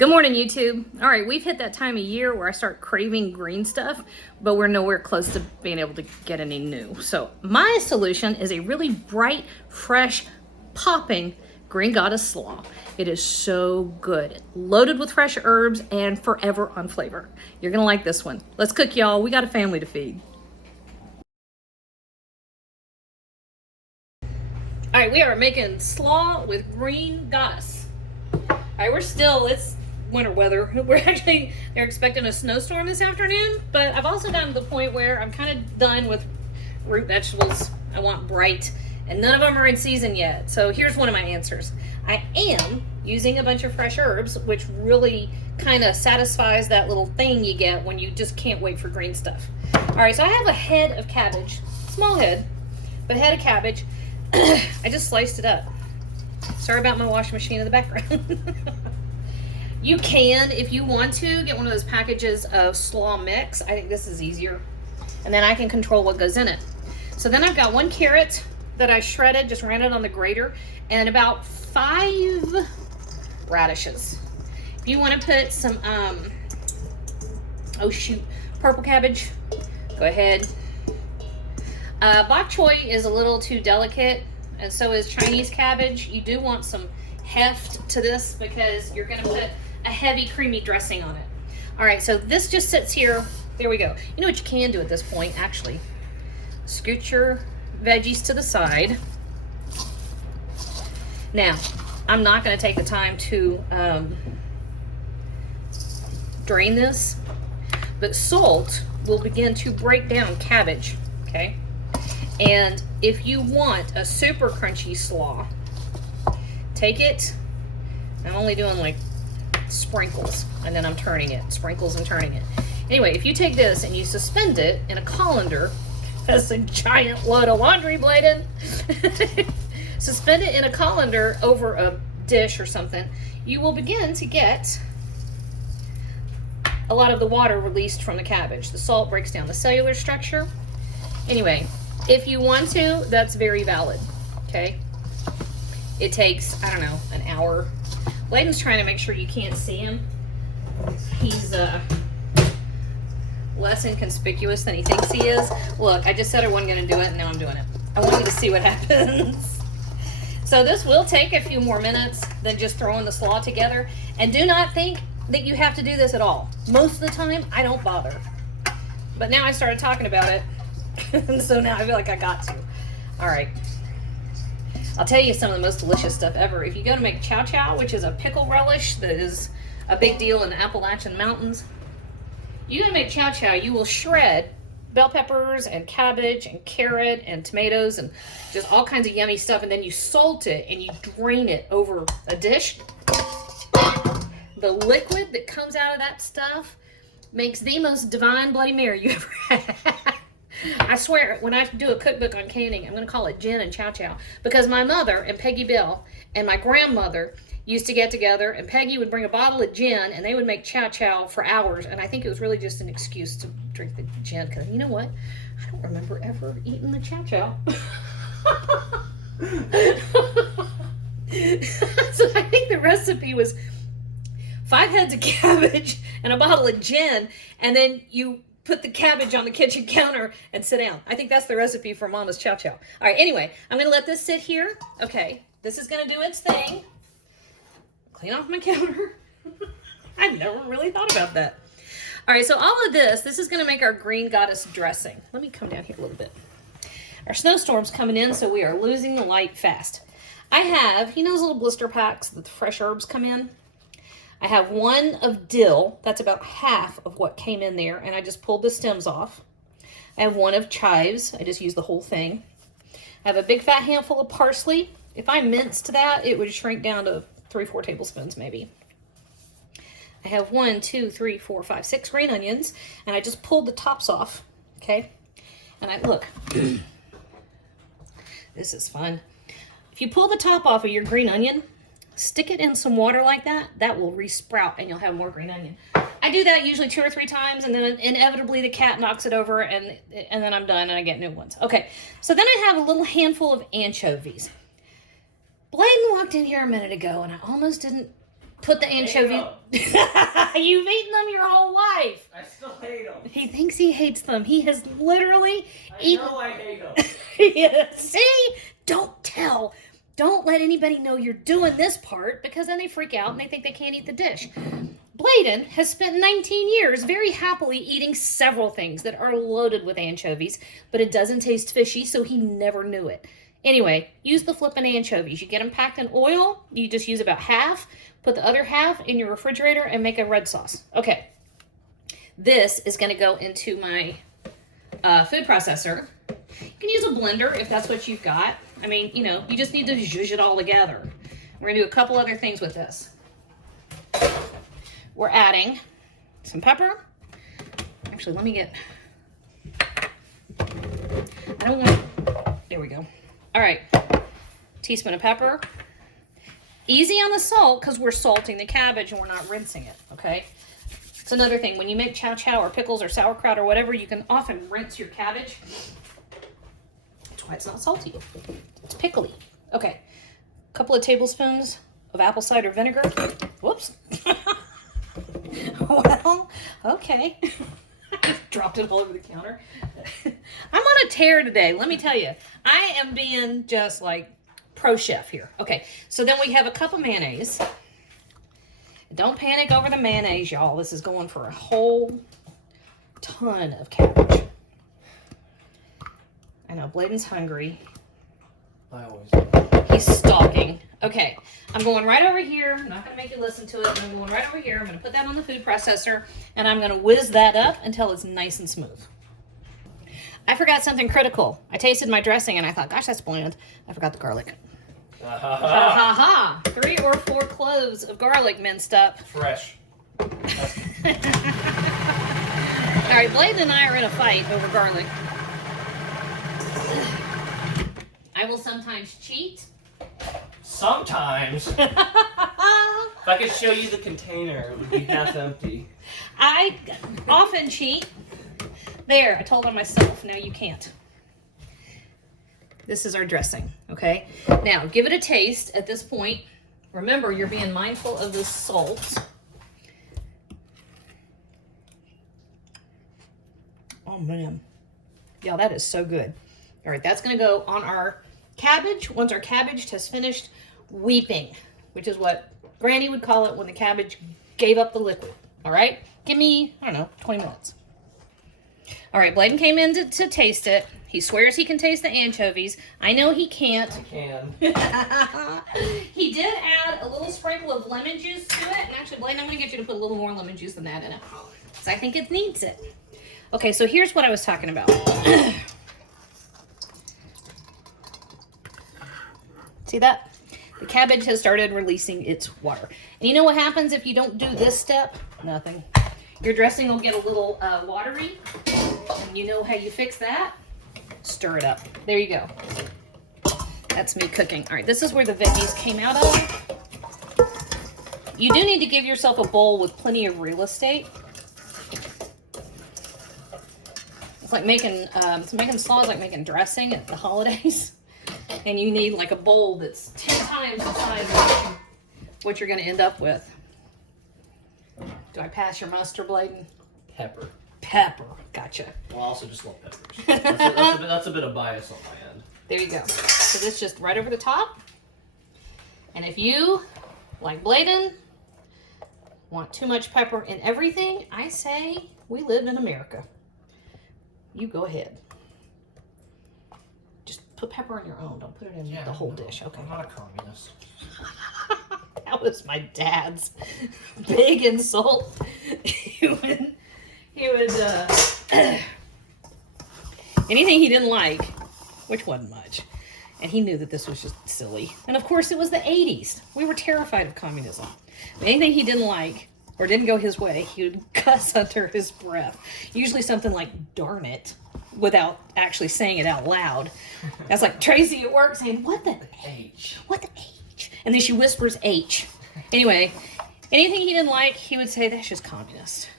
Good morning, YouTube. All right, we've hit that time of year where I start craving green stuff, but we're nowhere close to being able to get any new. So my solution is a really bright, fresh, popping Green Goddess Slaw. It is so good. Loaded with fresh herbs and forever on flavor. You're gonna like this one. Let's cook, y'all. We got a family to feed. All right, we are making slaw with Green Goddess. All right, it's winter weather. They're expecting a snowstorm this afternoon, but I've also gotten to the point where I'm kind of done with root vegetables. I want bright, and none of them are in season yet. So here's one of my answers. I am using a bunch of fresh herbs, which really kind of satisfies that little thing you get when you just can't wait for green stuff. All right, so I have a head of cabbage, small head, but a head of cabbage. I just sliced it up. Sorry about my washing machine in the background. You can, if you want to, get one of those packages of slaw mix. I think this is easier. And then I can control what goes in it. So then I've got 1 carrot that I shredded, just ran it on the grater, and about 5 radishes. If you want to put some, purple cabbage, go ahead. Bok choy is a little too delicate, and so is Chinese cabbage. You do want some heft to this because you're going to put a heavy creamy dressing on it. All right, so this just sits here. There we go. You know what you can do at this point, actually? Scoot your veggies to the side. Now, I'm not going to take the time to drain this, but salt will begin to break down cabbage, okay? And if you want a super crunchy slaw, take it. I'm only doing like sprinkles, and then I'm turning it, sprinkles and turning it. Anyway, if you take this and you suspend it in a colander, that's a giant load of laundry blading. Suspend it in a colander over a dish or something, you will begin to get a lot of the water released from the cabbage. The salt breaks down the cellular structure. Anyway, if you want to, that's very valid, okay? It takes, I don't know, an hour. Layden's trying to make sure you can't see him. He's less inconspicuous than he thinks he is. Look, I just said I wasn't going to do it, and now I'm doing it. I want you to see what happens. So this will take a few more minutes than just throwing the slaw together. And do not think that you have to do this at all. Most of the time, I don't bother. But now I started talking about it, and so now I feel like I got to. All right. I'll tell you some of the most delicious stuff ever. If you go to make chow chow, which is a pickle relish that is a big deal in the Appalachian Mountains, you go to make chow chow, you will shred bell peppers and cabbage and carrot and tomatoes and just all kinds of yummy stuff, and then you salt it and you drain it over a dish. The liquid that comes out of that stuff makes the most divine Bloody Mary you ever had. I swear, when I do a cookbook on canning, I'm going to call it gin and chow chow, because my mother and Peggy Bell and my grandmother used to get together, and Peggy would bring a bottle of gin and they would make chow chow for hours, and I think it was really just an excuse to drink the gin, because you know what? I don't remember ever eating the chow chow. So I think the recipe was 5 heads of cabbage and a bottle of gin, and then you put the cabbage on the kitchen counter and sit down. I think that's the recipe for Mama's chow chow. All right, anyway, I'm going to let this sit here. Okay, this is going to do its thing. Clean off my counter. I never really thought about that. All right, so all of this is going to make our Green Goddess dressing. Let me come down here a little bit. Our snowstorm's coming in, so we are losing the light fast. I have, you know those little blister packs that the fresh herbs come in? I have 1 of dill. That's about half of what came in there, and I just pulled the stems off. I have 1 of chives. I just used the whole thing. I have a big fat handful of parsley. If I minced that, it would shrink down to 3-4 tablespoons maybe. I have 1, 2, 3, 4, 5, 6 green onions, and I just pulled the tops off, okay? And I look, this is fun. If you pull the top off of your green onion, stick it in some water like that, that will re-sprout and you'll have more green onion. I do that usually 2 or 3 times, and then inevitably the cat knocks it over, and then I'm done and I get new ones. Okay, so then I have a little handful of anchovies. Bladen walked in here a minute ago and I almost didn't Put the anchovy. You've eaten them your whole life. I still hate them. He thinks he hates them. He has literally eaten. I know I hate them. Yeah, see? Don't tell. Don't let anybody know you're doing this part because then they freak out and they think they can't eat the dish. Bladen has spent 19 years very happily eating several things that are loaded with anchovies, but it doesn't taste fishy, so he never knew it. Anyway, use the flippin' anchovies. You get them packed in oil. You just use about half. Put the other half in your refrigerator and make a red sauce. Okay. This is going to go into my food processor. You can use a blender if that's what you've got. I mean, you know, you just need to zhuzh it all together. We're going to do a couple other things with this. We're adding some pepper. Actually, let me get... I don't want... There we go. All right. Teaspoon of pepper. Easy on the salt because we're salting the cabbage and we're not rinsing it, okay? It's another thing. When you make chow chow or pickles or sauerkraut or whatever, you can often rinse your cabbage. That's why it's not salty. It's pickly. Okay. A couple of tablespoons of apple cider vinegar. Whoops. Well, okay. I just dropped it all over the counter. I'm on a tear today, let me tell you. I am being just like pro chef here. Okay, so then we have a cup of mayonnaise. Don't panic over the mayonnaise, y'all. This is going for a whole ton of cabbage. I know, Bladen's hungry. I always do. He's stalking. Okay, I'm going right over here. I'm not going to make you listen to it. I'm going right over here. I'm going to put that on the food processor, and I'm going to whiz that up until it's nice and smooth. I forgot something critical. I tasted my dressing, and I thought, gosh, that's bland. I forgot the garlic. Ha ha ha. 3 or 4 cloves of garlic minced up. Fresh. All right, Bladen and I are in a fight over garlic. I will sometimes cheat. Sometimes. If I could show you the container, it would be half empty. I often cheat. There, I told on myself. Now you can't. This is our dressing, okay? Now, give it a taste at this point. Remember, you're being mindful of the salt. Oh, man. Y'all, that is so good. All right, that's going to go on our cabbage. Once our cabbage has finished weeping, which is what Granny would call it when the cabbage gave up the liquid. All right? Give me, I don't know, 20 minutes. All right, Bladen came in to taste it. He swears he can taste the anchovies. I know he can't. I can. He did add a little sprinkle of lemon juice to it. And actually, Bladen, I'm going to get you to put a little more lemon juice than that in it. Because I think it needs it. Okay, so here's what I was talking about. See that? The cabbage has started releasing its water. And you know what happens if you don't do this step? Nothing. Your dressing will get a little watery. And you know how you fix that? Stir it up. There you go. That's me cooking. All right, this is where the veggies came out of. You do need to give yourself a bowl with plenty of real estate. It's like making slaw is like making dressing at the holidays. And you need like a bowl that's 10 times the size of what you're going to end up with. Do I pass your mustard, Bladen? Pepper. Pepper. Gotcha. Well, I also just love peppers. That's a bit of bias on my end. There you go. So this just right over the top. And if you, like Bladen, want too much pepper in everything, I say we live in America. You go ahead. Just put pepper in your own. Don't put it in the whole dish. Okay. I'm not a communist. That was my dad's big insult. He would anything he didn't like, which wasn't much. And he knew that this was just silly. And of course it was the 80s. We were terrified of communism. Anything he didn't like or didn't go his way, he would cuss under his breath. Usually something like darn it without actually saying it out loud. That's like Tracy at work saying, what the H? What the H? And then she whispers H. Anyway, anything he didn't like, he would say, that's just communist.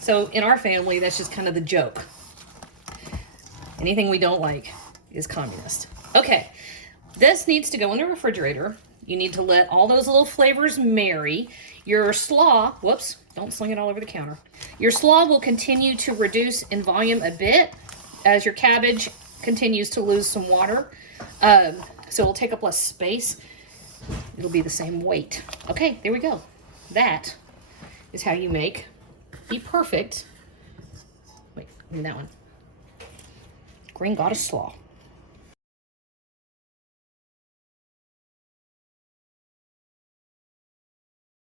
So in our family, that's just kind of the joke. Anything we don't like is communist. Okay, this needs to go in the refrigerator. You need to let all those little flavors marry. Your slaw, whoops, don't sling it all over the counter. Your slaw will continue to reduce in volume a bit as your cabbage continues to lose some water. So it'll take up less space. It'll be the same weight. Okay, there we go. That is how you make the perfect, wait, give me that one. Green Goddess Slaw.